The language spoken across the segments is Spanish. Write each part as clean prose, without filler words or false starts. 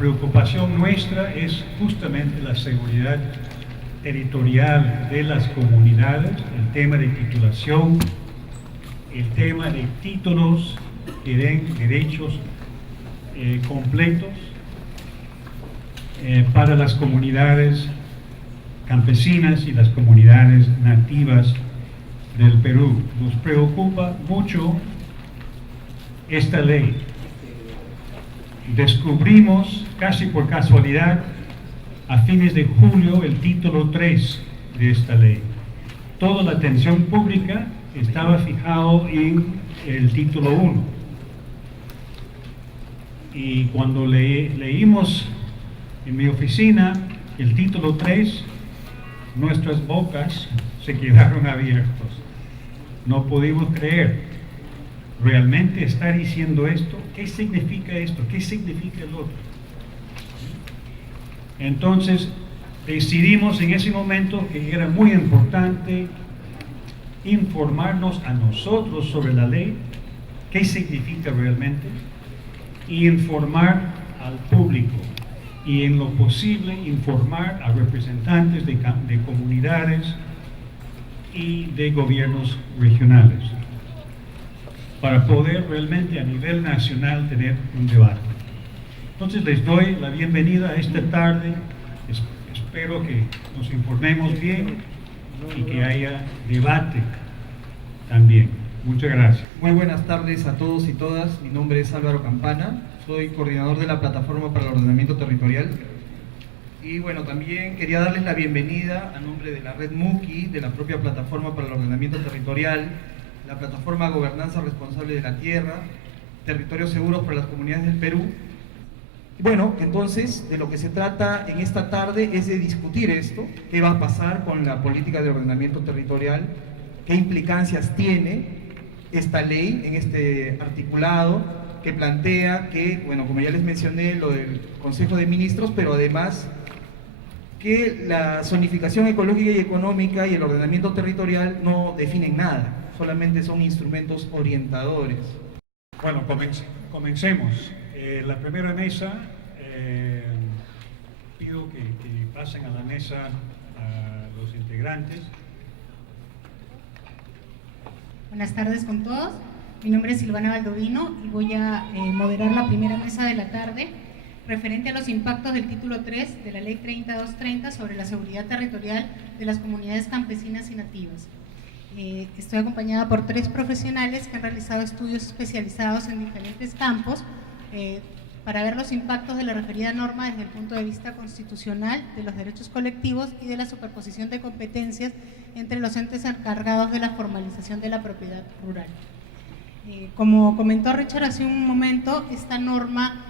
preocupación nuestra es justamente la seguridad territorial de las comunidades, el tema de titulación, el tema de títulos que den derechos completos para las comunidades campesinas y las comunidades nativas del Perú. Nos preocupa mucho esta ley. Descubrimos casi por casualidad a fines de julio el título 3 de esta ley. Toda la atención pública estaba fijado en el título 1. Y cuando leímos en mi oficina el título 3, nuestras bocas se quedaron abiertas. No pudimos creer. ¿Realmente está diciendo esto? ¿Qué significa esto? ¿Qué significa el otro? Entonces decidimos en ese momento que era muy importante informarnos a nosotros sobre la ley, qué significa realmente, y informar al público, y en lo posible informar a representantes de comunidades y de gobiernos regionales, para poder realmente a nivel nacional tener un debate. Entonces les doy la bienvenida a esta tarde. Espero que nos informemos bien y que haya debate también. Muchas gracias. Muy buenas tardes a todos y todas. Mi nombre es Álvaro Campana, soy coordinador de la Plataforma para el Ordenamiento Territorial. Y bueno, también quería darles la bienvenida a nombre de la red MUCI, de la propia Plataforma para el Ordenamiento Territorial, la Plataforma Gobernanza Responsable de la Tierra, Territorios Seguros para las Comunidades del Perú. Bueno, entonces de lo que se trata en esta tarde es de discutir esto, qué va a pasar con la política de ordenamiento territorial, qué implicancias tiene esta ley en este articulado que plantea que, bueno, como ya les mencioné, lo del Consejo de Ministros, pero además que la zonificación ecológica y económica y el ordenamiento territorial no definen nada, solamente son instrumentos orientadores. Bueno, comencemos. La primera mesa, pido que pasen a la mesa a los integrantes. Buenas tardes con todos. Mi nombre es Silvana Baldovino y voy a moderar la primera mesa de la tarde referente a los impactos del título 3 de la Ley 30230 sobre la seguridad territorial de las comunidades campesinas y nativas. Estoy acompañada por 3 profesionales que han realizado estudios especializados en diferentes campos para ver los impactos de la referida norma desde el punto de vista constitucional, de los derechos colectivos y de la superposición de competencias entre los entes encargados de la formalización de la propiedad rural. Como comentó Richard hace un momento, esta norma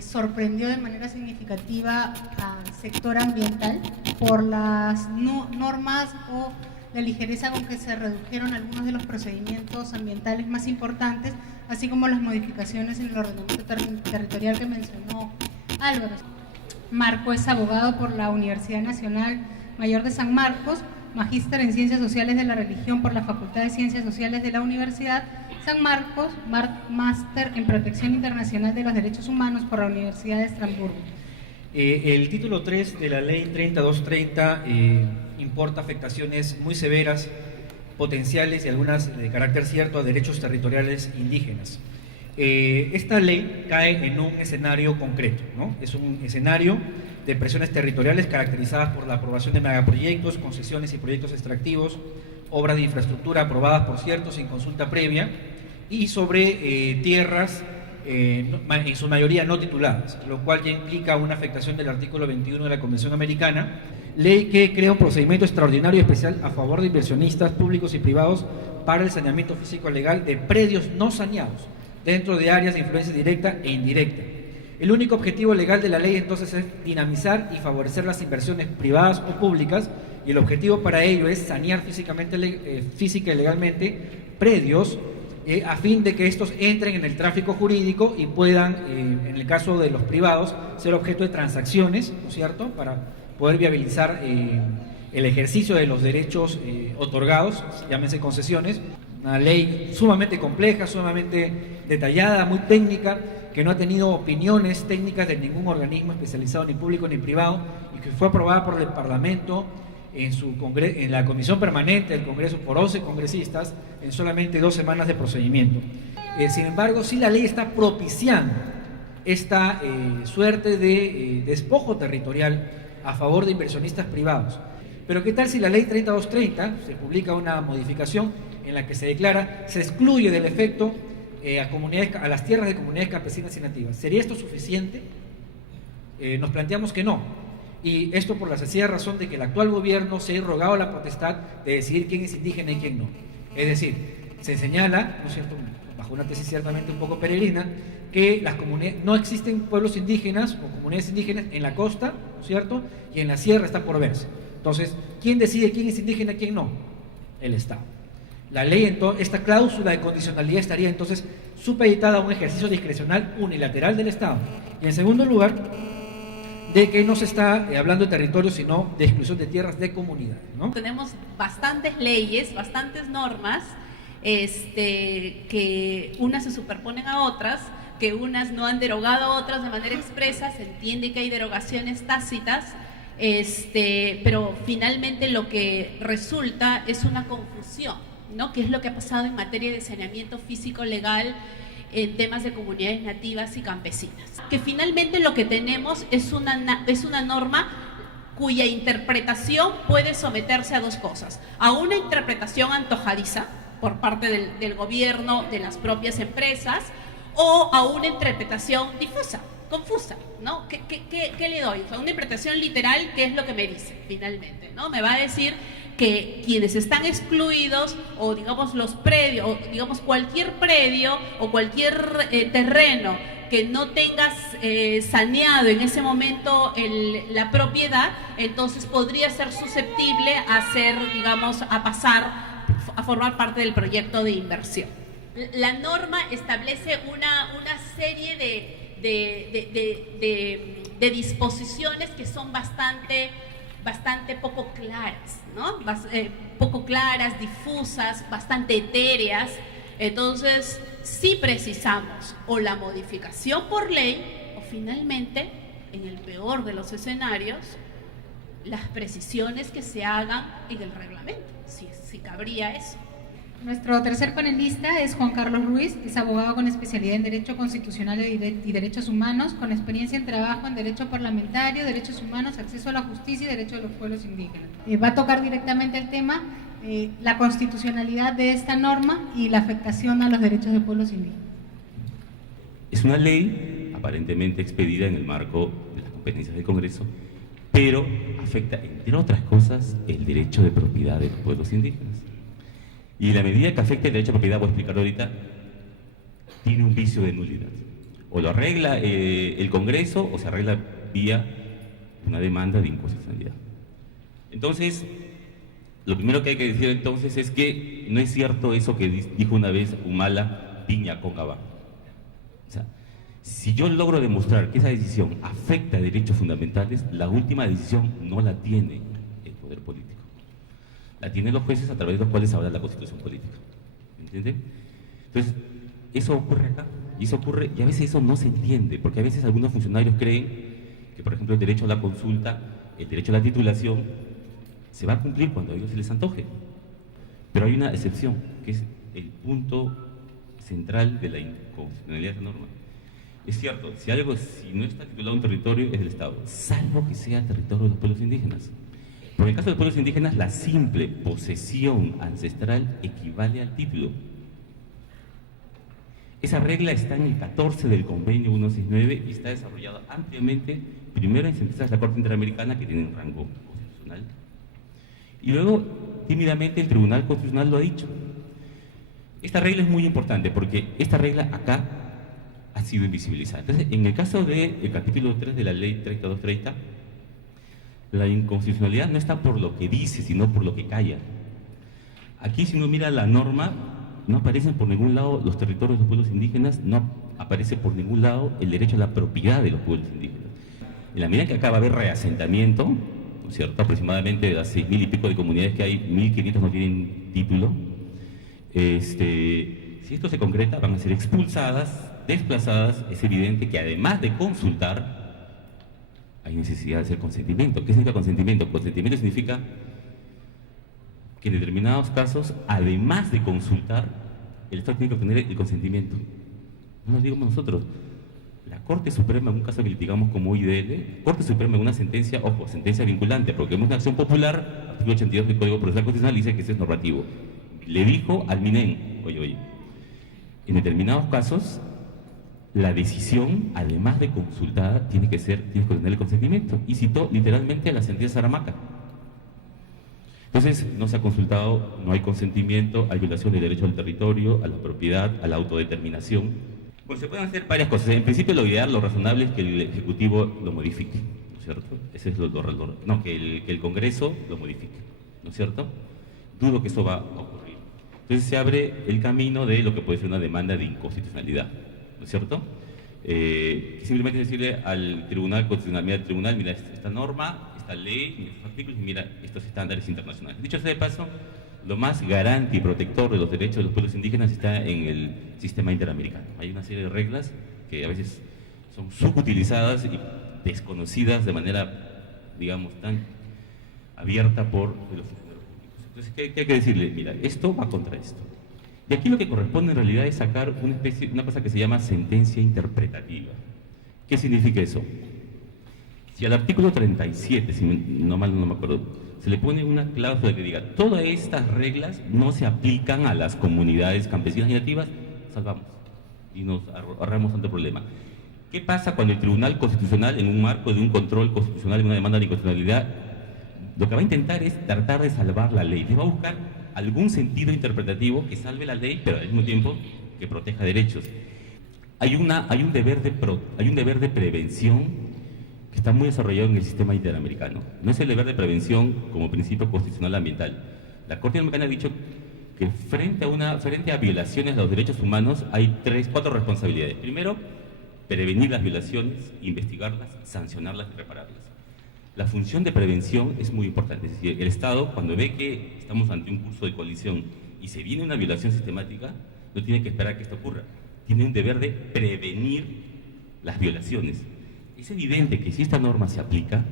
sorprendió de manera significativa al sector ambiental por las normas o la ligereza con que se redujeron algunos de los procedimientos ambientales más importantes, así como las modificaciones en el ordenamiento territorial que mencionó Álvaro. Marco es abogado por la Universidad Nacional Mayor de San Marcos, magíster en Ciencias Sociales de la Religión por la Facultad de Ciencias Sociales de la Universidad San Marcos, máster en Protección Internacional de los Derechos Humanos por la Universidad de Estrasburgo. El título 3 de la Ley 30230 importa afectaciones muy severas, potenciales y algunas de carácter cierto a derechos territoriales indígenas. Esta ley cae en un escenario concreto, ¿no? Es un escenario de presiones territoriales caracterizadas por la aprobación de megaproyectos, concesiones y proyectos extractivos, obras de infraestructura aprobadas, por cierto, sin consulta previa, y sobre tierras en su mayoría no tituladas, lo cual ya implica una afectación del artículo 21 de la Convención Americana, ley que crea un procedimiento extraordinario y especial a favor de inversionistas públicos y privados para el saneamiento físico legal de predios no saneados dentro de áreas de influencia directa e indirecta. El único objetivo legal de la ley entonces es dinamizar y favorecer las inversiones privadas o públicas, y el objetivo para ello es sanear física y legalmente predios a fin de que estos entren en el tráfico jurídico y puedan, en el caso de los privados, ser objeto de transacciones, ¿no es cierto?, para poder viabilizar el ejercicio de los derechos otorgados, llámense concesiones, Una ley sumamente compleja, sumamente detallada, muy técnica, que no ha tenido opiniones técnicas de ningún organismo especializado, ni público ni privado, y que fue aprobada por el Parlamento en la Comisión Permanente del Congreso por 11 congresistas en solamente 2 semanas de procedimiento. Sin embargo, sí la ley está propiciando esta suerte de despojo territorial a favor de inversionistas privados. Pero ¿qué tal si la ley 3230 se publica una modificación en la que se declara, se excluye del efecto a las tierras de comunidades campesinas y nativas? ¿Sería esto suficiente? Nos planteamos que no. Y esto por la sencilla razón de que el actual gobierno se ha arrogado la potestad de decidir quién es indígena y quién no. Es decir, se señala, ¿no es cierto?, bajo una tesis ciertamente un poco peregrina, que no existen pueblos indígenas o comunidades indígenas en la costa, ¿no es cierto?, y en la sierra está por verse. Entonces, ¿quién decide quién es indígena y quién no? El Estado. La ley, esta cláusula de condicionalidad estaría entonces supeditada a un ejercicio discrecional unilateral del Estado. Y en segundo lugar, de que no se está hablando de territorio, sino de exclusión de tierras de comunidad, ¿no? Tenemos bastantes leyes, bastantes normas, que unas se superponen a otras, que unas no han derogado a otras de manera expresa, se entiende que hay derogaciones tácitas, pero finalmente lo que resulta es una confusión, ¿no? Que es lo que ha pasado en materia de saneamiento físico legal en temas de comunidades nativas y campesinas. Que finalmente lo que tenemos es una norma cuya interpretación puede someterse a 2 cosas: a una interpretación antojadiza por parte del gobierno, de las propias empresas, o a una interpretación difusa, confusa, ¿no? ¿Qué le doy? O sea, una interpretación literal, ¿qué es lo que me dice finalmente, ¿no? Me va a decir que quienes están excluidos, o digamos los predios, o digamos cualquier predio o cualquier terreno que no tengas saneado en ese momento la propiedad, entonces podría ser susceptible a pasar a formar parte del proyecto de inversión. La norma establece una serie de disposiciones que son bastante poco claras, ¿no? Poco claras, difusas, bastante etéreas. Entonces, sí precisamos o la modificación por ley o finalmente, en el peor de los escenarios, las precisiones que se hagan en el reglamento, si cabría eso. Nuestro tercer panelista es Juan Carlos Ruiz, es abogado con especialidad en Derecho Constitucional y Derechos Humanos, con experiencia en trabajo en Derecho Parlamentario, Derechos Humanos, Acceso a la Justicia y Derecho de los Pueblos Indígenas. Va a tocar directamente el tema, la constitucionalidad de esta norma y la afectación a los derechos de pueblos indígenas. Es una ley aparentemente expedida en el marco de las competencias del Congreso, pero afecta, entre otras cosas, el derecho de propiedad de los pueblos indígenas. Y la medida que afecta el derecho de propiedad, voy a explicarlo ahorita, tiene un vicio de nulidad. O lo arregla el Congreso o se arregla vía una demanda de inconstitucionalidad. Entonces, lo primero que hay que decir entonces es que no es cierto eso que dijo una vez Humala, piña coca va. O sea, si yo logro demostrar que esa decisión afecta a derechos fundamentales, la última decisión no la tiene el poder político. La tienen los jueces a través de los cuales habla la Constitución política. ¿Entienden? Entonces, eso ocurre acá. Y eso ocurre, y a veces eso no se entiende, porque a veces algunos funcionarios creen que, por ejemplo, el derecho a la consulta, el derecho a la titulación, se va a cumplir cuando a ellos se les antoje. Pero hay una excepción, que es el punto central de la inconstitucionalidad de esa norma. Es cierto, si no está titulado un territorio, es del Estado, salvo que sea territorio de los pueblos indígenas. Por el caso de los pueblos indígenas, la simple posesión ancestral equivale al título. Esa regla está en el 14 del Convenio 169 y está desarrollada ampliamente, primero en sentencias de la Corte Interamericana, que tienen rango constitucional, y luego, tímidamente, el Tribunal Constitucional lo ha dicho. Esta regla es muy importante porque esta regla acá ha sido invisibilizada. Entonces, en el caso del capítulo 3 de la Ley 3230, la inconstitucionalidad no está por lo que dice, sino por lo que calla. Aquí, si uno mira la norma, no aparecen por ningún lado los territorios de los pueblos indígenas, no aparece por ningún lado el derecho a la propiedad de los pueblos indígenas. En la medida que acá va a haber reasentamiento, ¿no es cierto?, aproximadamente de las 6.000 y pico de comunidades que hay, 1.500 no tienen título, Si esto se concreta, van a ser expulsadas, desplazadas. Es evidente que además de consultar, hay necesidad de hacer consentimiento. ¿Qué significa consentimiento? Consentimiento significa que en determinados casos, además de consultar, el Estado tiene que obtener el consentimiento. No lo digamos nosotros. La Corte Suprema, en un caso que litigamos como IDL, Corte Suprema en una sentencia, ojo, sentencia vinculante, porque es una acción popular, artículo 82 del Código Procesal Constitucional dice que eso es normativo. Le dijo al MINEN, oye, en determinados casos, la decisión, además de consultada, tiene que tener el consentimiento. Y citó literalmente a la sentencia Saramaca. Entonces, no se ha consultado, no hay consentimiento, hay violación del derecho al territorio, a la propiedad, a la autodeterminación. Pues se pueden hacer varias cosas. En principio, lo ideal, lo razonable es que el Ejecutivo lo modifique, ¿no es cierto? Ese es que el Congreso lo modifique, ¿no es cierto? Dudo que eso va a ocurrir. Entonces se abre el camino de lo que puede ser una demanda de inconstitucionalidad, ¿no es cierto? Simplemente decirle al Tribunal Constitucional, mira, tribunal, mira esta norma, esta ley, mira estos artículos y mira estos estándares internacionales. Dicho sea de paso, lo más garante y protector de los derechos de los pueblos indígenas está en el sistema interamericano. Hay una serie de reglas que a veces son subutilizadas y desconocidas de manera, digamos, tan abierta por los funcionarios públicos. Entonces, ¿qué hay que decirle? Mira, esto va contra esto. Y aquí lo que corresponde en realidad es sacar una cosa que se llama sentencia interpretativa. ¿Qué significa eso? Si al artículo 37, si no me acuerdo, se le pone una cláusula que diga todas estas reglas no se aplican a las comunidades campesinas y nativas, salvamos y nos ahorramos tanto problema. ¿Qué pasa cuando el Tribunal Constitucional, en un marco de un control constitucional, de una demanda de inconstitucionalidad, lo que va a intentar es tratar de salvar la ley? Y va a buscar algún sentido interpretativo que salve la ley, pero al mismo tiempo que proteja derechos. Hay un deber de prevención que está muy desarrollado en el sistema interamericano. No es el deber de prevención como principio constitucional ambiental. La Corte Interamericana ha dicho que frente a violaciones a los derechos humanos hay 4 responsabilidades. Primero, prevenir las violaciones, investigarlas, sancionarlas y repararlas. La función de prevención es muy importante. Es decir, el Estado, cuando ve que estamos ante un curso de colisión y se viene una violación sistemática, no tiene que esperar a que esto ocurra. Tiene un deber de prevenir las violaciones. Es evidente que si esta norma se aplica,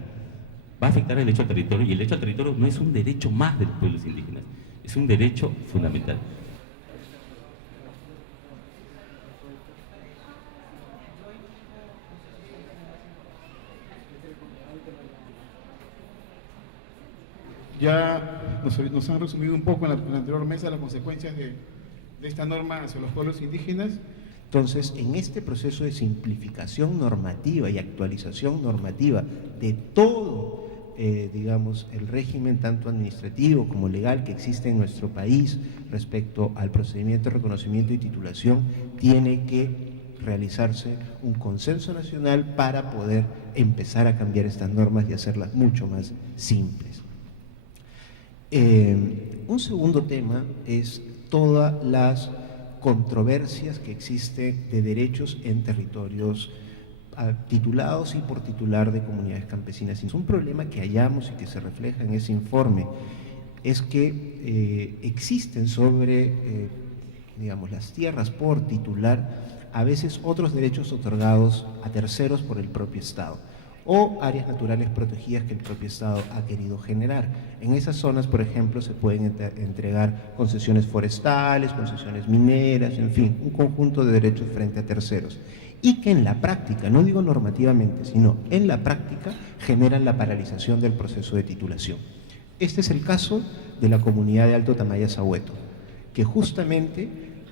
va a afectar el derecho al territorio, y el derecho al territorio no es un derecho más de los pueblos indígenas, es un derecho fundamental. Ya nos han resumido un poco en la anterior mesa las consecuencias de esta norma hacia los pueblos indígenas. Entonces, en este proceso de simplificación normativa y actualización normativa de todo, digamos, el régimen tanto administrativo como legal que existe en nuestro país respecto al procedimiento de reconocimiento y titulación, tiene que realizarse un consenso nacional para poder empezar a cambiar estas normas y hacerlas mucho más simples. Un segundo tema es todas las controversias que existen de derechos en territorios titulados y por titular de comunidades campesinas. Es un problema que hallamos y que se refleja en ese informe, es que existen sobre, digamos, las tierras por titular, a veces otros derechos otorgados a terceros por el propio Estado, o áreas naturales protegidas que el propio Estado ha querido generar. En esas zonas, por ejemplo, se pueden entregar concesiones forestales, concesiones mineras, en fin, un conjunto de derechos frente a terceros. Y que en la práctica, no digo normativamente, sino en la práctica, generan la paralización del proceso de titulación. Este es el caso de la comunidad de Alto Tamaya-Sahueto, que justamente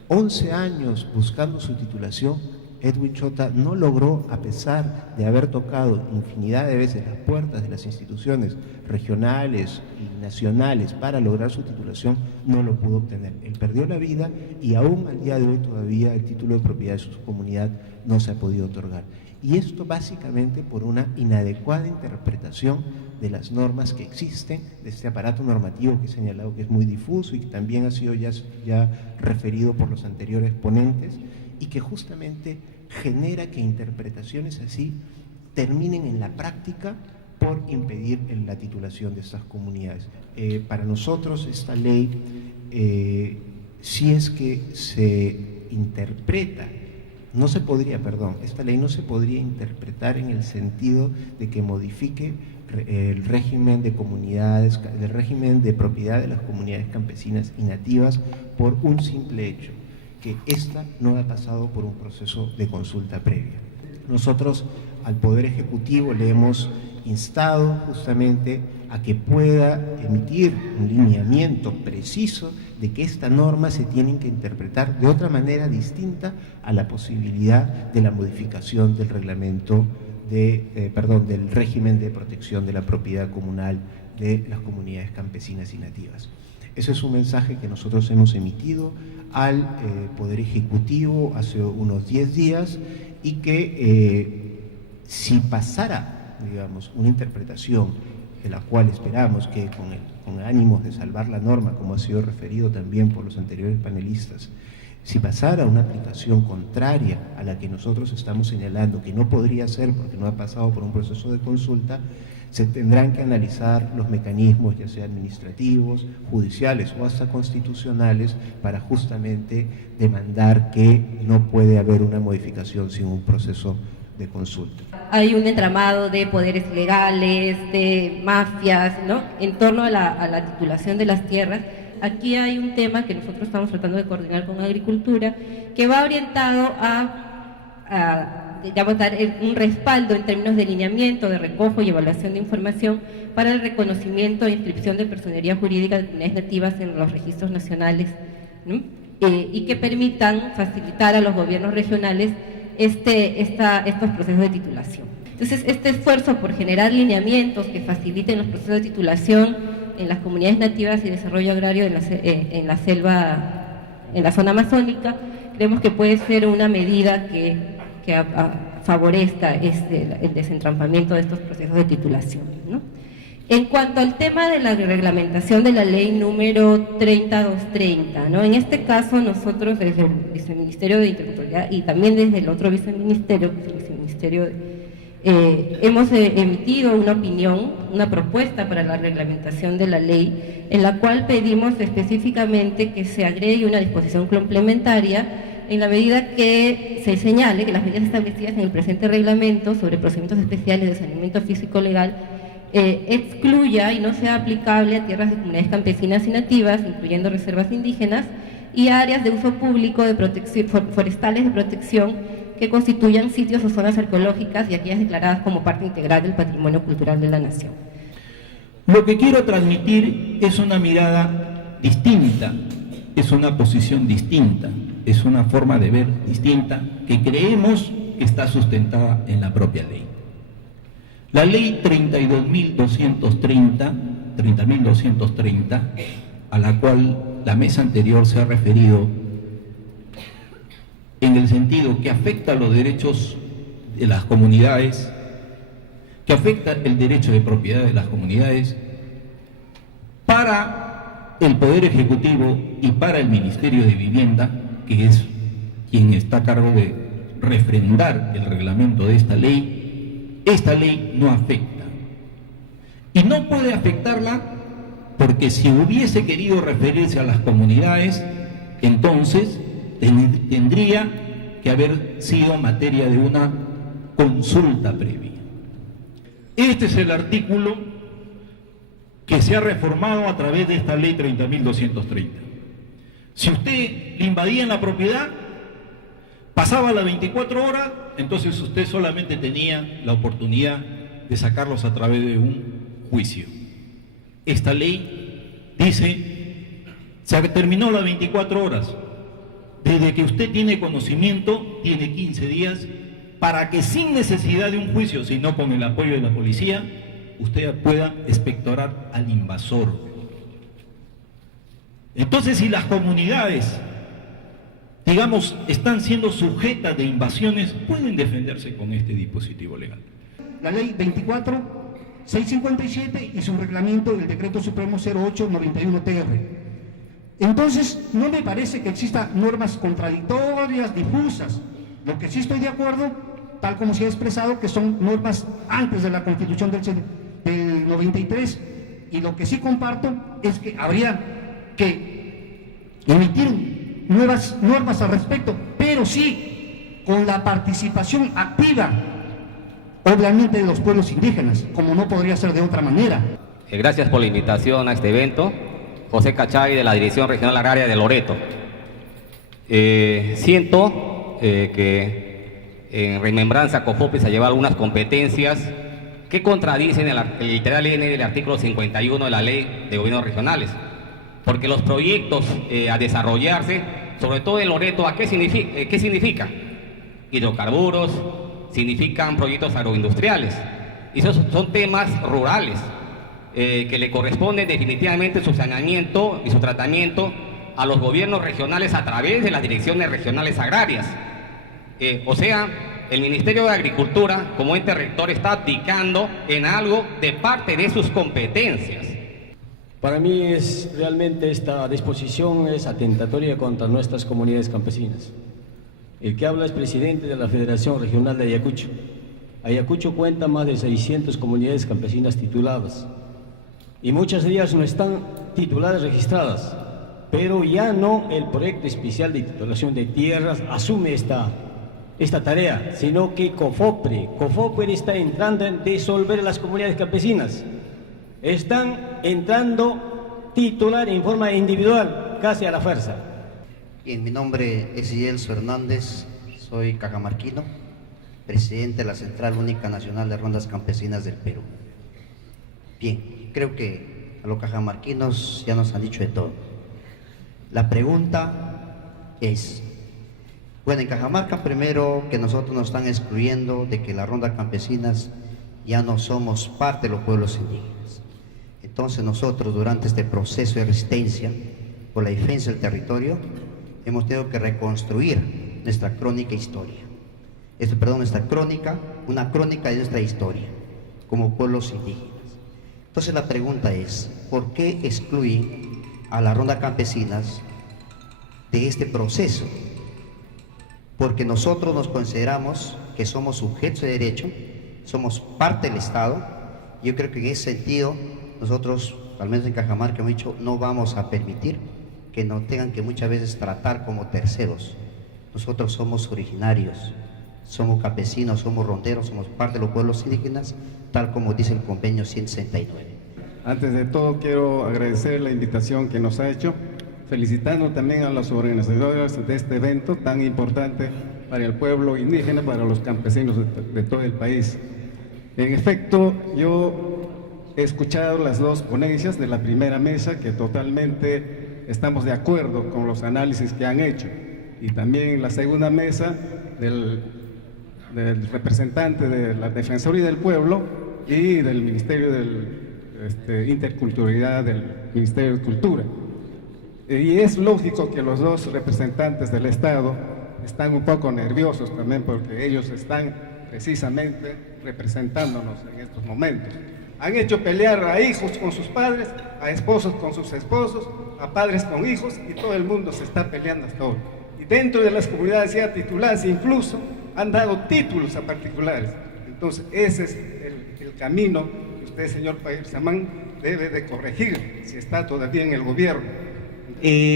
11 años buscando su titulación, Edwin Chota no logró, a pesar de haber tocado infinidad de veces las puertas de las instituciones regionales y nacionales para lograr su titulación, no lo pudo obtener. Él perdió la vida y aún al día de hoy todavía el título de propiedad de su comunidad no se ha podido otorgar. Y esto básicamente por una inadecuada interpretación de las normas que existen, de este aparato normativo que he señalado que es muy difuso y que también ha sido ya referido por los anteriores ponentes, y que justamente genera que interpretaciones así terminen en la práctica por impedir la titulación de estas comunidades. Para nosotros esta ley si es que se interpreta, esta ley no se podría interpretar en el sentido de que modifique el régimen de comunidades, el régimen de propiedad de las comunidades campesinas y nativas por un simple hecho, que ésta no ha pasado por un proceso de consulta previa. Nosotros al Poder Ejecutivo le hemos instado justamente a que pueda emitir un lineamiento preciso de que esta norma se tiene que interpretar de otra manera distinta a la posibilidad de la modificación del reglamento del régimen de protección de la propiedad comunal de las comunidades campesinas y nativas. Ese es un mensaje que nosotros hemos emitido al Poder Ejecutivo hace unos 10 días y que si pasara, digamos, una interpretación de la cual esperamos que con ánimos de salvar la norma, como ha sido referido también por los anteriores panelistas, si pasara una aplicación contraria a la que nosotros estamos señalando, que no podría ser porque no ha pasado por un proceso de consulta, se tendrán que analizar los mecanismos, ya sea administrativos, judiciales o hasta constitucionales, para justamente demandar que no puede haber una modificación sin un proceso de consulta. Hay un entramado de poderes legales, de mafias, ¿no?, en torno a la titulación de las tierras. Aquí hay un tema que nosotros estamos tratando de coordinar con Agricultura, que va orientado a dar un respaldo en términos de lineamiento, de recojo y evaluación de información para el reconocimiento e inscripción de personería jurídica de comunidades nativas en los registros nacionales, ¿no?, y que permitan facilitar a los gobiernos regionales estos procesos de titulación. Entonces, este esfuerzo por generar lineamientos que faciliten los procesos de titulación en las comunidades nativas y desarrollo agrario en la selva, en la zona amazónica, creemos que puede ser una medida que favorezca el desentrampamiento de estos procesos de titulación, ¿no? En cuanto al tema de la reglamentación de la ley número 30.230, ¿no?, en este caso nosotros desde el Viceministerio de Interculturalidad y también desde el otro viceministerio, hemos emitido una opinión, una propuesta para la reglamentación de la ley, en la cual pedimos específicamente que se agregue una disposición complementaria en la medida que se señale que las medidas establecidas en el presente reglamento sobre procedimientos especiales de saneamiento físico legal excluya y no sea aplicable a tierras de comunidades campesinas y nativas, incluyendo reservas indígenas y áreas de uso público de protección, forestales de protección, que constituyan sitios o zonas arqueológicas y aquellas declaradas como parte integral del patrimonio cultural de la nación. Lo que quiero transmitir es una mirada distinta, es una posición distinta, es una forma de ver distinta que creemos que está sustentada en la propia ley. La ley 30.230, a la cual la mesa anterior se ha referido, en el sentido que afecta a los derechos de las comunidades, que afecta el derecho de propiedad de las comunidades, para el Poder Ejecutivo y para el Ministerio de Vivienda, que es quien está a cargo de refrendar el reglamento de esta ley no afecta. Y no puede afectarla porque si hubiese querido referirse a las comunidades, entonces tendría que haber sido materia de una consulta previa. Este es el artículo que se ha reformado a través de esta ley 30.230. Si usted le invadía en la propiedad, pasaba las 24 horas, entonces usted solamente tenía la oportunidad de sacarlos a través de un juicio. Esta ley dice, se terminó las 24 horas. Desde que usted tiene conocimiento, tiene 15 días para que sin necesidad de un juicio, sino con el apoyo de la policía, usted pueda expectorar al invasor. Entonces, si las comunidades, digamos, están siendo sujetas de invasiones, pueden defenderse con este dispositivo legal. La ley 24.657 y su reglamento del decreto supremo 0891-TR. Entonces, no me parece que existan normas contradictorias, difusas. Lo que sí estoy de acuerdo, tal como se ha expresado, que son normas antes de la Constitución del 93, y lo que sí comparto es que habría que emitir nuevas normas al respecto, pero sí con la participación activa, obviamente, de los pueblos indígenas, como no podría ser de otra manera. Gracias por la invitación a este evento. José Cachay, de la Dirección Regional Agraria de Loreto. Siento que en remembranza COFOPE se ha llevado algunas competencias que contradicen el literal N del artículo 51 de la Ley de Gobiernos Regionales. Porque los proyectos a desarrollarse, sobre todo en Loreto, ¿qué significa? Hidrocarburos, significan proyectos agroindustriales. Y esos son temas rurales que le corresponde definitivamente su saneamiento y su tratamiento a los gobiernos regionales a través de las direcciones regionales agrarias. O sea, el Ministerio de Agricultura, como ente rector, está abdicando en algo de parte de sus competencias. Para mí realmente esta disposición es atentatoria contra nuestras comunidades campesinas. El que habla es presidente de la Federación Regional de Ayacucho. Ayacucho cuenta más de 600 comunidades campesinas tituladas y muchas de ellas no están tituladas registradas, pero ya no el proyecto especial de titulación de tierras asume esta tarea, sino que COFOPRE está entrando en disolver las comunidades campesinas. Están entrando titular en forma individual, casi a la fuerza. Bien, mi nombre es Yelso Hernández, soy cajamarquino, presidente de la Central Única Nacional de Rondas Campesinas del Perú. Bien, creo que a los cajamarquinos ya nos han dicho de todo. La pregunta es, bueno, en Cajamarca primero que nosotros nos están excluyendo de que las rondas campesinas ya no somos parte de los pueblos indígenas. Entonces nosotros durante este proceso de resistencia por la defensa del territorio hemos tenido que reconstruir nuestra crónica historia. Una crónica de nuestra historia como pueblos indígenas. Entonces la pregunta es, ¿por qué excluyen a las rondas campesinas de este proceso? Porque nosotros nos consideramos que somos sujetos de derecho, somos parte del Estado. Yo creo que en ese sentido nosotros, al menos en Cajamarca, hemos dicho, no vamos a permitir que nos tengan que muchas veces tratar como terceros. Nosotros somos originarios, somos campesinos, somos ronderos, somos parte de los pueblos indígenas, tal como dice el convenio 169. Antes de todo quiero agradecer la invitación que nos ha hecho, felicitando también a los organizadores de este evento tan importante para el pueblo indígena, para los campesinos de todo el país. En efecto, yo he escuchado las dos ponencias de la primera mesa, que totalmente estamos de acuerdo con los análisis que han hecho, y también la segunda mesa del representante de la Defensoría del Pueblo y del Ministerio de Interculturalidad del Ministerio de Cultura. Y es lógico que los dos representantes del Estado están un poco nerviosos también, porque ellos están precisamente representándonos en estos momentos. Han hecho pelear a hijos con sus padres, a esposos con sus esposos, a padres con hijos, y todo el mundo se está peleando hasta hoy. Y dentro de las comunidades ya tituladas incluso han dado títulos a particulares. Entonces ese es el camino que usted, señor Pahir Samán, debe de corregir si está todavía en el gobierno.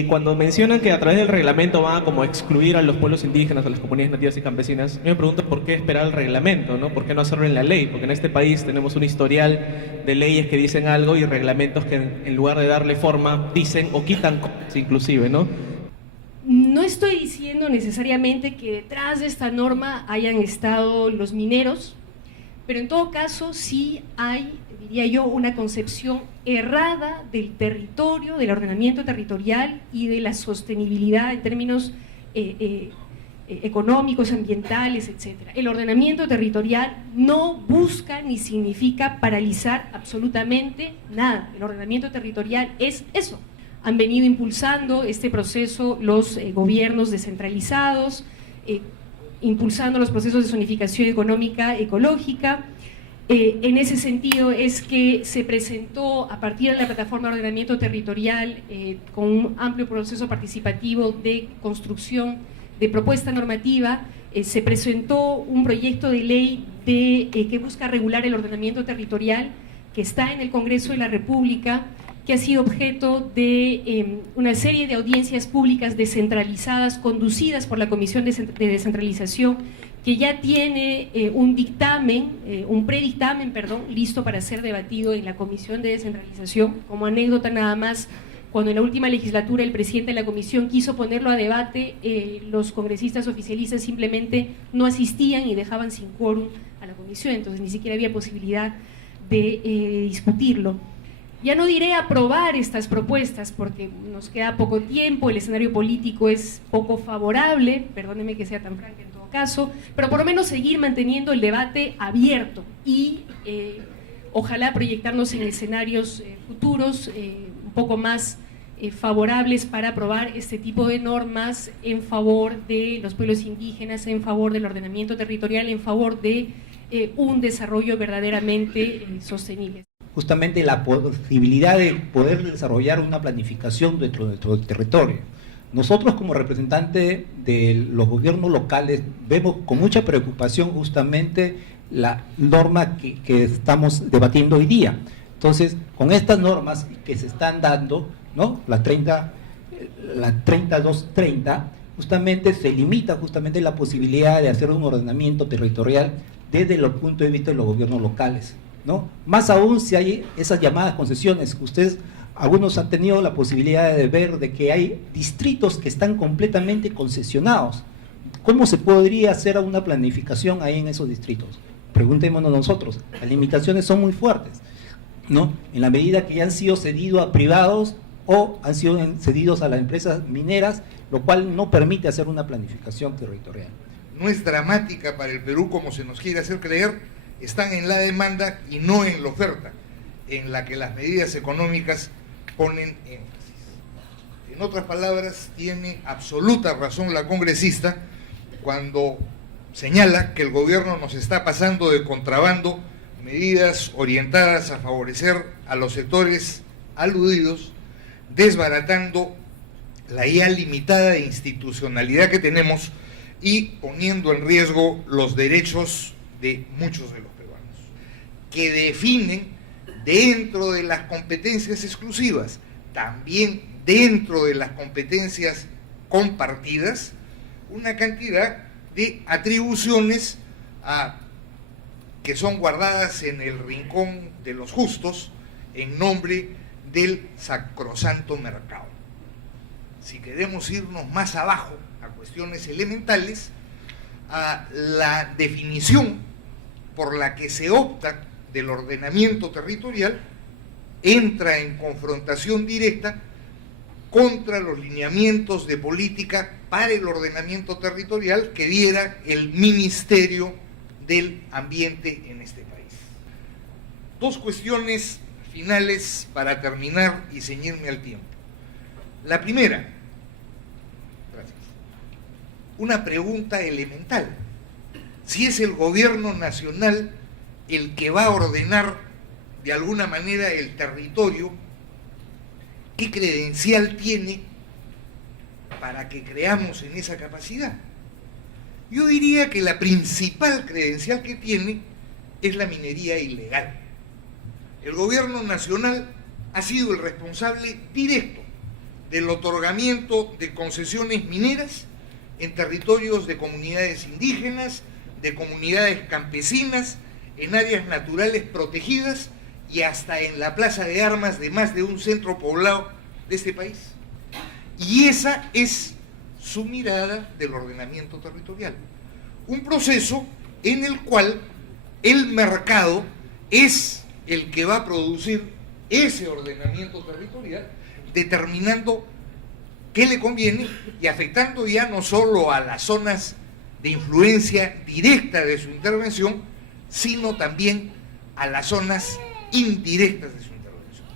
Cuando mencionan que a través del reglamento van a como excluir a los pueblos indígenas, a las comunidades nativas y campesinas, yo me pregunto por qué esperar el reglamento, ¿no? ¿Por qué no hacerlo en la ley? Porque en este país tenemos un historial de leyes que dicen algo y reglamentos que en lugar de darle forma dicen o quitan cosas inclusive, ¿no? No estoy diciendo necesariamente que detrás de esta norma hayan estado los mineros, pero en todo caso sí hay, diría yo, una concepción errada del territorio, del ordenamiento territorial y de la sostenibilidad en términos económicos, ambientales, etc. El ordenamiento territorial no busca ni significa paralizar absolutamente nada. El ordenamiento territorial es eso. Han venido impulsando este proceso los gobiernos descentralizados, impulsando los procesos de zonificación económica, ecológica. En ese sentido es que se presentó a partir de la plataforma de ordenamiento territorial con un amplio proceso participativo de construcción de propuesta normativa, se presentó un proyecto de ley que busca regular el ordenamiento territorial que está en el Congreso de la República, que ha sido objeto de una serie de audiencias públicas descentralizadas conducidas por la Comisión de Descentralización, que ya tiene un predictamen, listo para ser debatido en la Comisión de Descentralización. Como anécdota nada más, cuando en la última legislatura el presidente de la comisión quiso ponerlo a debate, los congresistas oficialistas simplemente no asistían y dejaban sin quórum a la comisión, entonces ni siquiera había posibilidad de discutirlo. Ya no diré aprobar estas propuestas porque nos queda poco tiempo, el escenario político es poco favorable, perdónenme que sea tan franca en todo caso, pero por lo menos seguir manteniendo el debate abierto y ojalá proyectarnos en escenarios futuros un poco más favorables para aprobar este tipo de normas en favor de los pueblos indígenas, en favor del ordenamiento territorial, en favor de un desarrollo verdaderamente sostenible. Justamente la posibilidad de poder desarrollar una planificación dentro de nuestro territorio. Nosotros como representantes de los gobiernos locales vemos con mucha preocupación justamente la norma que estamos debatiendo hoy día. Entonces, con estas normas que se están dando, ¿no? La 3230, justamente se limita justamente la posibilidad de hacer un ordenamiento territorial desde el punto de vista de los gobiernos locales, ¿no? Más aún si hay esas llamadas concesiones. Ustedes, algunos han tenido la posibilidad de ver de que hay distritos que están completamente concesionados. ¿Cómo se podría hacer una planificación ahí en esos distritos? Preguntémonos nosotros. Las limitaciones son muy fuertes, ¿no? En la medida que ya han sido cedidos a privados o han sido cedidos a las empresas mineras, lo cual no permite hacer una planificación territorial. No es dramática para el Perú como se nos quiere hacer creer, están en la demanda y no en la oferta, en la que las medidas económicas ponen énfasis. En otras palabras, tiene absoluta razón la congresista cuando señala que el gobierno nos está pasando de contrabando medidas orientadas a favorecer a los sectores aludidos, desbaratando la ya limitada institucionalidad que tenemos y poniendo en riesgo los derechos de muchos de los peruanos, que definen dentro de las competencias exclusivas, también dentro de las competencias compartidas, una cantidad de atribuciones que son guardadas en el rincón de los justos en nombre del sacrosanto mercado. Si queremos irnos más abajo a cuestiones elementales, a la definición por la que se opta del ordenamiento territorial entra en confrontación directa contra los lineamientos de política para el ordenamiento territorial que diera el Ministerio del Ambiente en este país. Dos cuestiones finales para terminar y ceñirme al tiempo. La primera, una pregunta elemental. Si es el gobierno nacional el que va a ordenar de alguna manera el territorio, ¿qué credencial tiene para que creamos en esa capacidad? Yo diría que la principal credencial que tiene es la minería ilegal. El gobierno nacional ha sido el responsable directo del otorgamiento de concesiones mineras en territorios de comunidades indígenas, de comunidades campesinas, en áreas naturales protegidas y hasta en la plaza de armas de más de un centro poblado de este país. Y esa es su mirada del ordenamiento territorial. Un proceso en el cual el mercado es el que va a producir ese ordenamiento territorial, determinando qué le conviene y afectando ya no solo a las zonas de influencia directa de su intervención, sino también a las zonas indirectas de su intervención.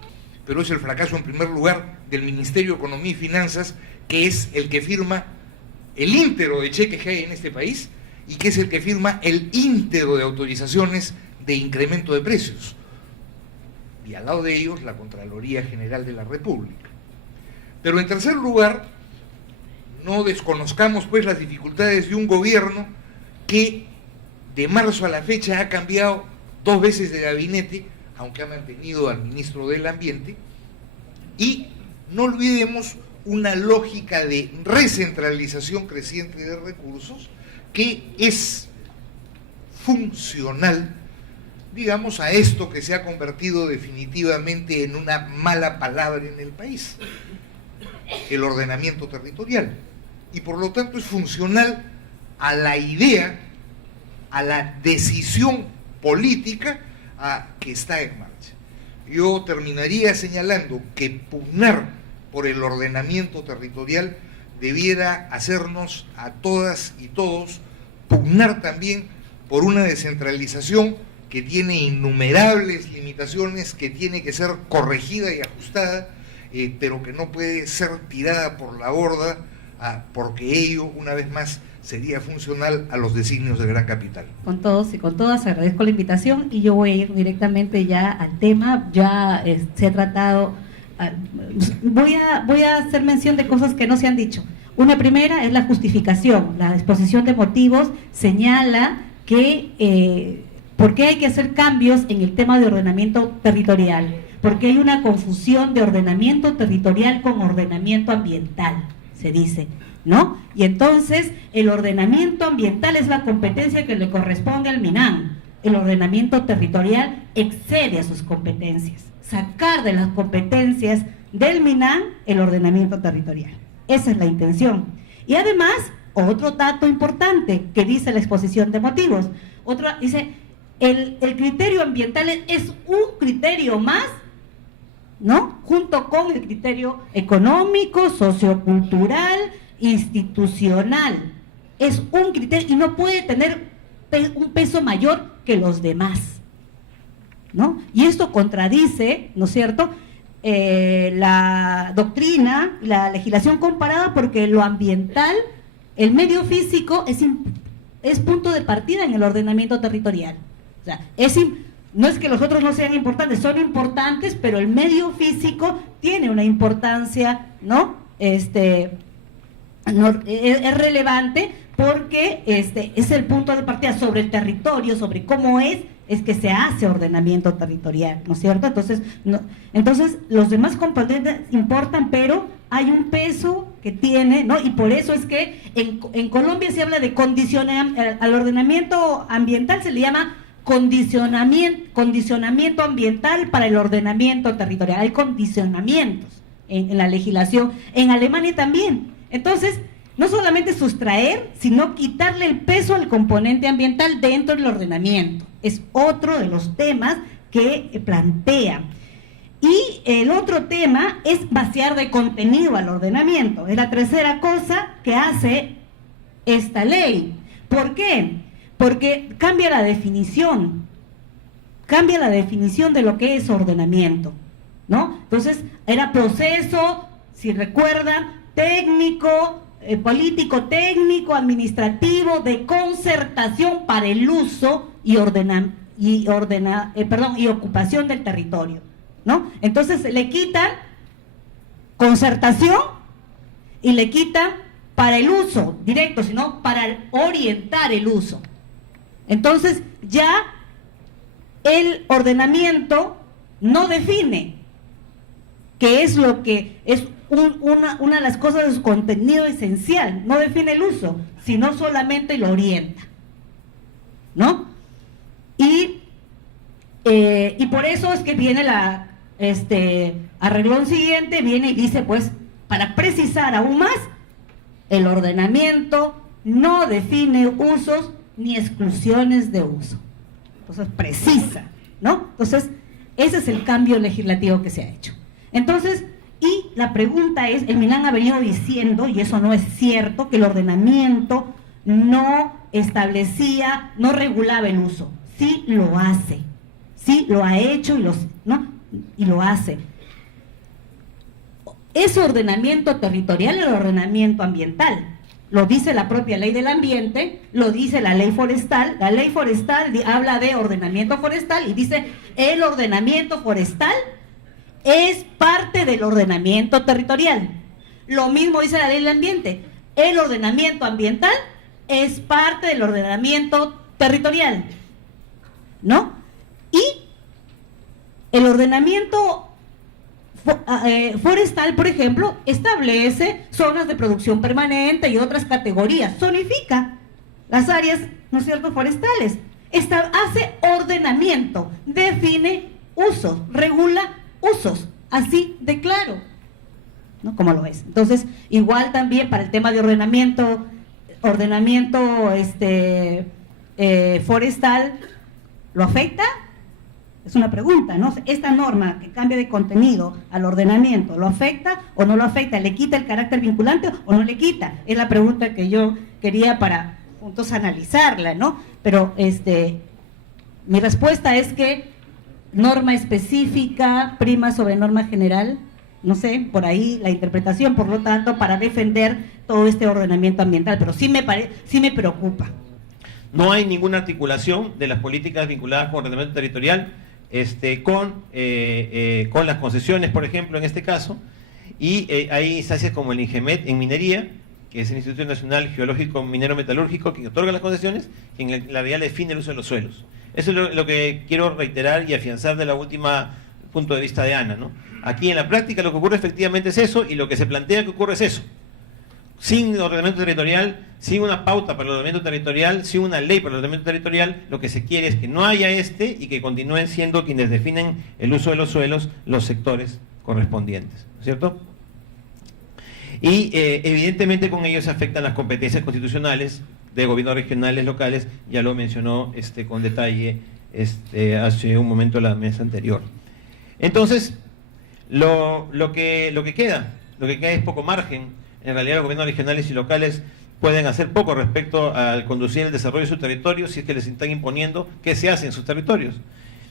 Pero es el fracaso en primer lugar del Ministerio de Economía y Finanzas, que es el que firma el íntero de cheques que hay en este país y que es el que firma el íntero de autorizaciones de incremento de precios. Y al lado de ellos la Contraloría General de la República. Pero en tercer lugar, no desconozcamos pues las dificultades de un gobierno que de marzo a la fecha ha cambiado 2 veces de gabinete, aunque ha mantenido al ministro del Ambiente, Y no olvidemos una lógica de recentralización creciente de recursos que es funcional, digamos, a esto que se ha convertido definitivamente en una mala palabra en el país, el ordenamiento territorial. Y por lo tanto es funcional a la idea, a la decisión política que está en marcha. Yo terminaría señalando que pugnar por el ordenamiento territorial debiera hacernos a todas y todos pugnar también por una descentralización que tiene innumerables limitaciones, que tiene que ser corregida y ajustada, pero que no puede ser tirada por la borda, porque ello, una vez más, sería funcional a los designios del gran capital. Con todos y con todas agradezco la invitación y yo voy a ir directamente ya al tema. Ya se ha tratado, voy a hacer mención de cosas que no se han dicho. Una primera es la justificación. La exposición de motivos señala que por qué hay que hacer cambios en el tema de ordenamiento territorial, porque hay una confusión de ordenamiento territorial con ordenamiento ambiental, se dice, ¿no? Y entonces el ordenamiento ambiental es la competencia que le corresponde al MINAM. El ordenamiento territorial excede a sus competencias. Sacar de las competencias del MINAM el ordenamiento territorial. Esa es la intención. Y además, otro dato importante que dice la exposición de motivos. Dice, el criterio ambiental es un criterio más, ¿no? Junto con el criterio económico, sociocultural, institucional. Es un criterio y no puede tener un peso mayor que los demás, ¿no? Y esto contradice, ¿no es cierto?, la doctrina, la legislación comparada, porque lo ambiental, el medio físico es punto de partida en el ordenamiento territorial. O sea, no es que los otros no sean importantes, son importantes, pero el medio físico tiene una importancia, ¿no? Es relevante porque es el punto de partida sobre el territorio, sobre cómo es que se hace ordenamiento territorial, ¿no es cierto? Entonces los demás componentes importan, pero hay un peso que tiene, ¿no? Y por eso es que en Colombia se habla de al ordenamiento ambiental se le llama condicionamiento ambiental para el ordenamiento territorial. Hay condicionamientos en la legislación, en Alemania también. Entonces, no solamente sustraer, sino quitarle el peso al componente ambiental dentro del ordenamiento. Es otro de los temas que plantea. Y el otro tema es vaciar de contenido al ordenamiento. Es la tercera cosa que hace esta ley. ¿Por qué? Porque cambia la definición de lo que es ordenamiento, ¿no? Entonces, era proceso, si recuerdan, técnico, político, técnico, administrativo, de concertación para el uso y ocupación del territorio, ¿no? Entonces le quitan concertación y le quitan para el uso directo, sino para orientar el uso. Entonces ya el ordenamiento no define qué es lo que es una de las cosas de su contenido esencial, no define el uso, sino solamente lo orienta, ¿no? Y por eso es que viene arreglón siguiente, viene y dice, pues, para precisar aún más, el ordenamiento no define usos ni exclusiones de uso. Entonces, precisa, ¿no? Entonces, ese es el cambio legislativo que se ha hecho. Entonces, y la pregunta es, el MINAM ha venido diciendo, y eso no es cierto, que el ordenamiento no establecía, no regulaba el uso. Sí lo hace, sí lo ha hecho y lo hace. Es ordenamiento territorial el ordenamiento ambiental. Lo dice la propia ley del ambiente, lo dice la ley forestal. La ley forestal habla de ordenamiento forestal y dice el ordenamiento forestal es parte del ordenamiento territorial. Lo mismo dice la ley del ambiente. El ordenamiento ambiental es parte del ordenamiento territorial, ¿no? Y el ordenamiento Forestal, por ejemplo, establece zonas de producción permanente y otras categorías, zonifica las áreas, ¿no es cierto?, forestales, hace ordenamiento, define usos, regula usos, así de claro, ¿no? Como lo es. Entonces, igual también para el tema de ordenamiento forestal, ¿lo afecta? Es una pregunta, ¿no? ¿Esta norma que cambia de contenido al ordenamiento, ¿lo afecta o no lo afecta? ¿Le quita el carácter vinculante o no le quita? Es la pregunta que yo quería para juntos analizarla, ¿no? Pero mi respuesta es que norma específica prima sobre norma general, no sé, por ahí la interpretación, por lo tanto, para defender todo este ordenamiento ambiental, pero sí me preocupa. No hay ninguna articulación de las políticas vinculadas con ordenamiento territorial con las concesiones, por ejemplo, en este caso, y hay instancias como el INGEMET en minería, que es el Instituto Nacional Geológico Minero Metalúrgico, quien otorga las concesiones, quien en la realidad define el uso de los suelos. Eso es lo que quiero reiterar y afianzar de la última punto de vista de Ana, ¿no? Aquí en la práctica lo que ocurre efectivamente es eso, y lo que se plantea que ocurre es eso. Sin ordenamiento territorial, sin una pauta para el ordenamiento territorial, sin una ley para el ordenamiento territorial, lo que se quiere es que no haya y que continúen siendo quienes definen el uso de los suelos los sectores correspondientes, ¿cierto? Y evidentemente con ello se afectan las competencias constitucionales de gobiernos regionales, locales, ya lo mencionó con detalle hace un momento la mesa anterior. Entonces, lo que queda es poco margen. En realidad los gobiernos regionales y locales pueden hacer poco respecto al conducir el desarrollo de su territorio si es que les están imponiendo qué se hace en sus territorios.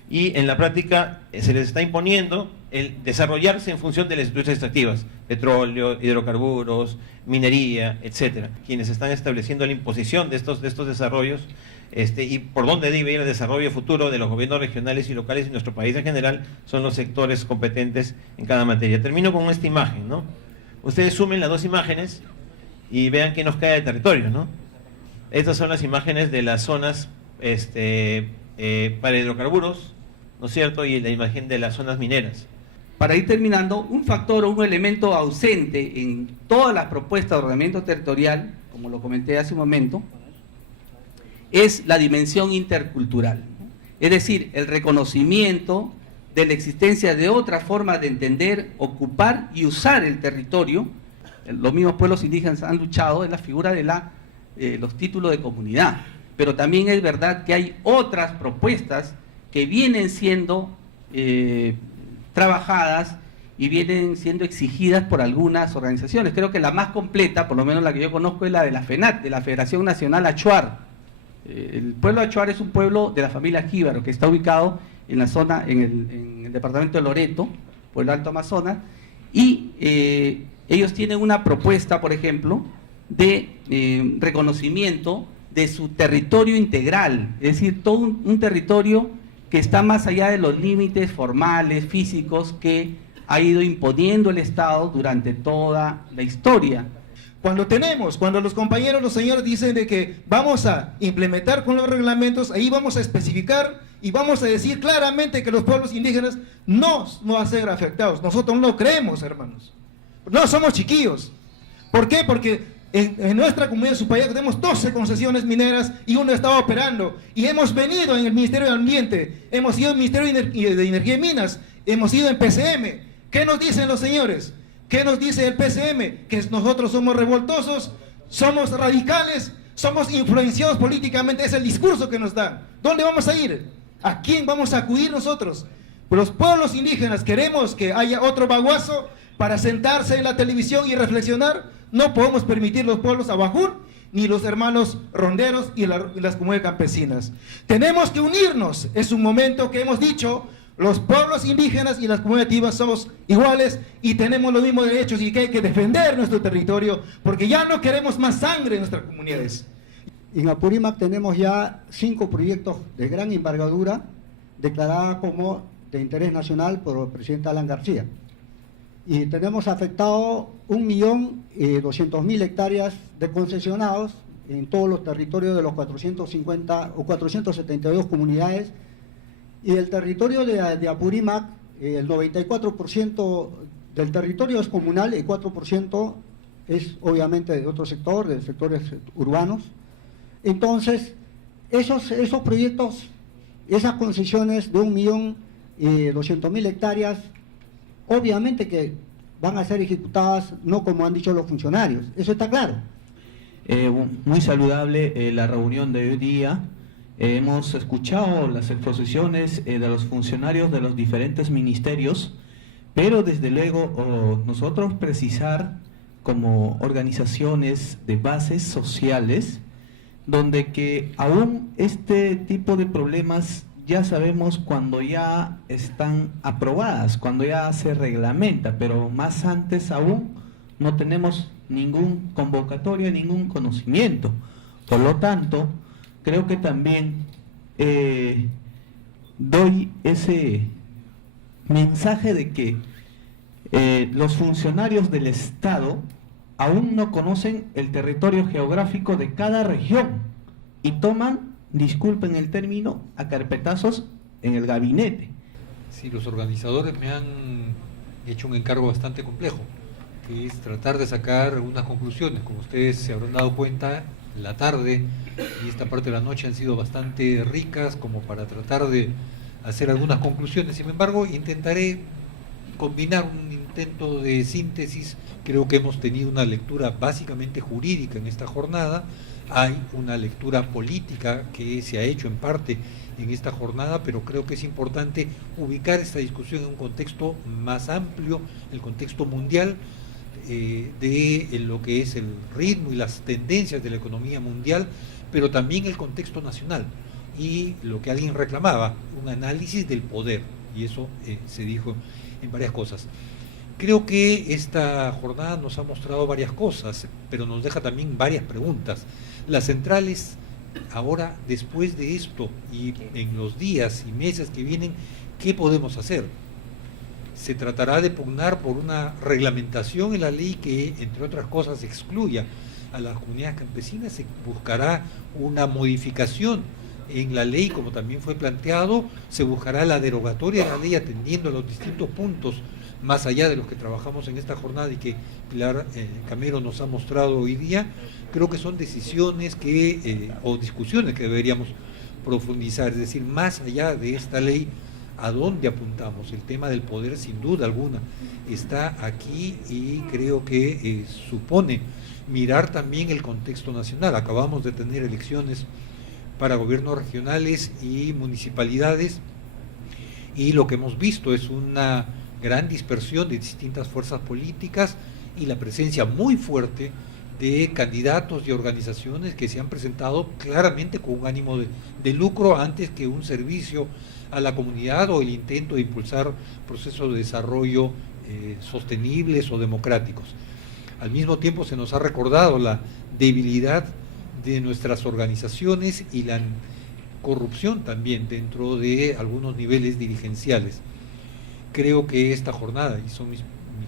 Y en la práctica se les está imponiendo el desarrollarse en función de las industrias extractivas, petróleo, hidrocarburos, minería, etcétera, quienes están estableciendo la imposición de estos desarrollos y por dónde debe ir el desarrollo futuro de los gobiernos regionales y locales y nuestro país en general son los sectores competentes en cada materia. Termino con esta imagen, ¿no? Ustedes sumen las dos imágenes y vean qué nos cae de territorio, ¿no? Estas son las imágenes de las zonas para hidrocarburos, ¿no es cierto? Y la imagen de las zonas mineras. Para ir terminando, un factor o un elemento ausente en todas las propuestas de ordenamiento territorial, como lo comenté hace un momento, es la dimensión intercultural. Es decir, el reconocimiento de la existencia de otras formas de entender, ocupar y usar el territorio. Los mismos pueblos indígenas han luchado en la figura de los títulos de comunidad, pero también es verdad que hay otras propuestas que vienen siendo trabajadas y vienen siendo exigidas por algunas organizaciones. Creo que la más completa, por lo menos la que yo conozco, es la de la FENAT, de la Federación Nacional Achuar. El pueblo Achuar es un pueblo de la familia Jíbaro, que está ubicado en la zona, en el departamento de Loreto, por el Alto Amazonas, y ellos tienen una propuesta, por ejemplo, de reconocimiento de su territorio integral, es decir, todo un territorio que está más allá de los límites formales, físicos, que ha ido imponiendo el Estado durante toda la historia. Cuando los compañeros, los señores dicen de que vamos a implementar con los reglamentos, ahí vamos a especificar y vamos a decir claramente que los pueblos indígenas no van a ser afectados. Nosotros no lo creemos, hermanos. No somos chiquillos. ¿Por qué? Porque en nuestra comunidad de Supayá tenemos 12 concesiones mineras y uno estaba operando. Y hemos venido en el Ministerio de Ambiente, hemos ido al Ministerio de Energía y Minas, hemos ido en PCM. ¿Qué nos dicen los señores? ¿Qué nos dice el PCM? Que nosotros somos revoltosos, somos radicales, somos influenciados políticamente. Es el discurso que nos dan. ¿Dónde vamos a ir? ¿A quién vamos a acudir nosotros? Los pueblos indígenas queremos que haya otro baguazo para sentarse en la televisión y reflexionar. No podemos permitir los pueblos abajún ni los hermanos ronderos y las comunidades campesinas. Tenemos que unirnos. Es un momento que hemos dicho, los pueblos indígenas y las comunidades nativas somos iguales y tenemos los mismos derechos y que hay que defender nuestro territorio porque ya no queremos más sangre en nuestras comunidades. En Apurímac tenemos ya 5 proyectos de gran envergadura declarada como de interés nacional por el presidente Alan García. Y tenemos afectado 1.200.000 hectáreas de concesionados en todos los territorios de los 450 o 472 comunidades. Y el territorio de Apurímac el 94% del territorio es comunal, el 4% es obviamente de otro sector, de sectores urbanos. Entonces, esos proyectos, esas concesiones de 1.200.000 hectáreas, obviamente que van a ser ejecutadas no como han dicho los funcionarios, eso está claro. Muy saludable la reunión de hoy día. Hemos escuchado las exposiciones de los funcionarios de los diferentes ministerios, pero desde luego nosotros precisar como organizaciones de bases sociales, donde que aún este tipo de problemas ya sabemos cuando ya están aprobadas, cuando ya se reglamenta, pero más antes aún no tenemos ningún convocatoria, ningún conocimiento. Por lo tanto, creo que también doy ese mensaje de que los funcionarios del Estado aún no conocen el territorio geográfico de cada región y toman, disculpen el término, a carpetazos en el gabinete. Sí, los organizadores me han hecho un encargo bastante complejo, que es tratar de sacar algunas conclusiones. Como ustedes se habrán dado cuenta, la tarde y esta parte de la noche han sido bastante ricas como para tratar de hacer algunas conclusiones. Sin embargo, intentaré combinar un intento de síntesis. Creo que hemos tenido una lectura básicamente jurídica en esta jornada. Hay una lectura política que se ha hecho en parte en esta jornada, pero creo que es importante ubicar esta discusión en un contexto más amplio, el contexto mundial, de lo que es el ritmo y las tendencias de la economía mundial, pero también el contexto nacional y lo que alguien reclamaba, un análisis del poder, y eso se dijo en varias cosas. Creo que esta jornada nos ha mostrado varias cosas, pero nos deja también varias preguntas. Las centrales, ahora, después de esto y en los días y meses que vienen, ¿qué podemos hacer? Se tratará de pugnar por una reglamentación en la ley que, entre otras cosas, excluya a las comunidades campesinas. Se buscará una modificación en la ley, como también fue planteado. Se buscará la derogatoria de la ley atendiendo a los distintos puntos, más allá de los que trabajamos en esta jornada y que Pilar Camero nos ha mostrado hoy día. Creo que son decisiones o discusiones que deberíamos profundizar, es decir, más allá de esta ley, ¿a dónde apuntamos? El tema del poder, sin duda alguna, está aquí y creo que supone mirar también el contexto nacional. Acabamos de tener elecciones para gobiernos regionales y municipalidades y lo que hemos visto es una gran dispersión de distintas fuerzas políticas y la presencia muy fuerte de candidatos y organizaciones que se han presentado claramente con un ánimo de lucro antes que un servicio a la comunidad o el intento de impulsar procesos de desarrollo sostenibles o democráticos. Al mismo tiempo se nos ha recordado la debilidad de nuestras organizaciones y la corrupción también dentro de algunos niveles dirigenciales. Creo que esta jornada, y son mis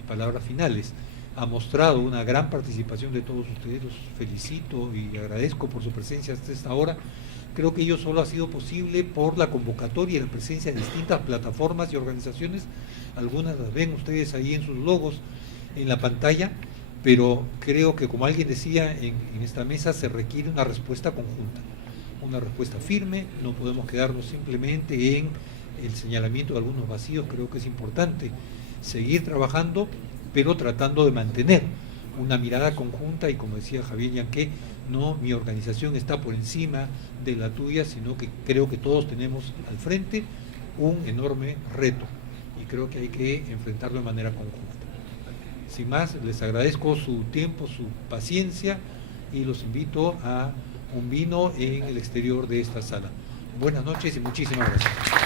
palabras finales, ha mostrado una gran participación de todos ustedes. Los felicito y agradezco por su presencia hasta esta hora. Creo que ello solo ha sido posible por la convocatoria y la presencia de distintas plataformas y organizaciones. Algunas las ven ustedes ahí en sus logos en la pantalla, pero creo que, como alguien decía en esta mesa, se requiere una respuesta conjunta, una respuesta firme. No podemos quedarnos simplemente en el señalamiento de algunos vacíos. Creo que es importante seguir trabajando, pero tratando de mantener una mirada conjunta y, como decía Javier Yanqué, no mi organización está por encima de la tuya, sino que creo que todos tenemos al frente un enorme reto y creo que hay que enfrentarlo de manera conjunta. Sin más, les agradezco su tiempo, su paciencia y los invito a un vino en el exterior de esta sala. Buenas noches y muchísimas gracias.